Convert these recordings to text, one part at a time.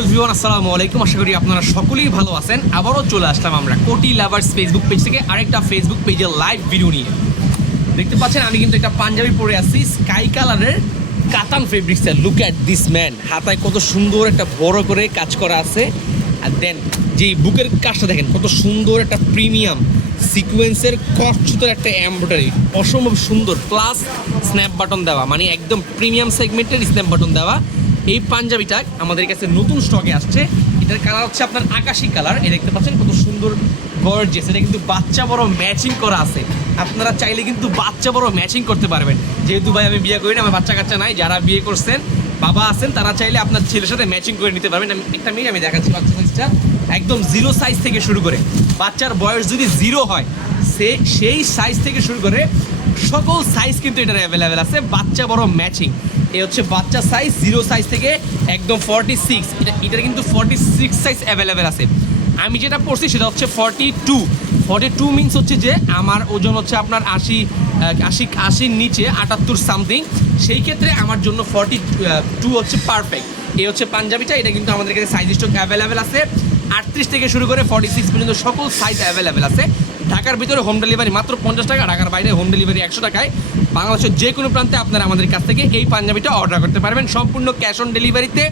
Everyone আসসালামু আলাইকুম। আশা করি আপনারা সকলেই ভালো আছেন। আবারও চলে আসলাম আমরা কোটি লাভার্স ফেসবুক পেজ থেকে আরেকটা ফেসবুক পেজের লাইভ ভিডিও নিয়ে। দেখতে পাচ্ছেন আমি কিন্তু একটা পাঞ্জাবি পরে আছি স্কাই কালারের কাতান ফেব্রিক্সের। লুক অ্যাট দিস ম্যান, হাতায় কত সুন্দর একটা বড় করে কাজ করা আছে। আর দেন যে বুকের কাজটা দেখেন কত সুন্দর একটা প্রিমিয়াম সিকোয়েন্সের কটসুতার একটা এমব্রয়ডারি, অসম্ভব সুন্দর। প্লাস স্ন্যাপ বাটন দেওয়া, মানে একদম প্রিমিয়াম সেগমেন্টের স্ন্যাপ বাটন দেওয়া। এই পাঞ্জাবিটা আমাদের কাছে নতুন স্টকে আসছে। এটার কালার হচ্ছে আপনার আকাশি কালার। এই দেখতে পাচ্ছেন কত সুন্দর গর্জিয়াস। এটা কিন্তু বাচ্চা বড় ম্যাচিং করা আছে। আপনারা চাইলে কিন্তু বাচ্চা বড় ম্যাচিং করতে পারবেন। যেহেতু ভাই আমি বিয়ে করি না, আমার বাচ্চা কাচ্চা নাই, যারা বিয়ে করছেন বাবা আছেন তারা চাইলে আপনার ছেলের সাথে ম্যাচিং করে নিতে পারবেন। একটা মেয়ে আমি দেখাচ্ছি বাচ্চা সাইজটা, একদম জিরো সাইজ থেকে শুরু করে, বাচ্চার বয়স যদি জিরো হয় সেই সাইজ থেকে শুরু করে সকল সাইজ কিন্তু এটার অ্যাভেলেবেল আছে। বাচ্চা বড় ম্যাচিং। এই হচ্ছে বাচ্চা সাইজ, জিরো সাইজ থেকে একদম 46। এটার কিন্তু 46 সাইজ অ্যাভেলেবেল আছে। আমি যেটা পড়ছি সেটা হচ্ছে 42 মিনস হচ্ছে যে আমার ওজন হচ্ছে আপনার 80 নিচে 78 সামথিং। সেই ক্ষেত্রে আমার জন্য 42 হচ্ছে পারফেক্ট। এই হচ্ছে পাঞ্জাবিটা। এটা কিন্তু আমাদের কাছে সাইজ স্টক অ্যাভেলেবেল আছে। 38 থেকে শুরু করে 46 পর্যন্ত সকল সাইজ অ্যাভেলেবেল আছে। ঢাকার ভিতরে হোম ডেলিভারি মাত্র 50 টাকা, ঢাকার বাইরে হোম ডেলিভারি 100 টাকায়। বাংলাদেশের যে কোনো প্রান্তে আপনারা আমাদের কাছ থেকে এই পাঞ্জাবিটা অর্ডার করতে পারবেন, সম্পূর্ণ ক্যাশ অন ডেলিভারিতে,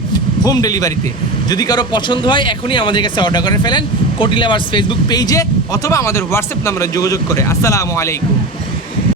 হোম ডেলিভারিতে। যদি কারো পছন্দ হয় এখনই আমাদের কাছে অর্ডার করে ফেলেন কোটি লাভার্স ফেসবুক পেজে, অথবা আমাদের হোয়াটসঅ্যাপ নাম্বারে যোগাযোগ করে। আসসালামু আলাইকুম।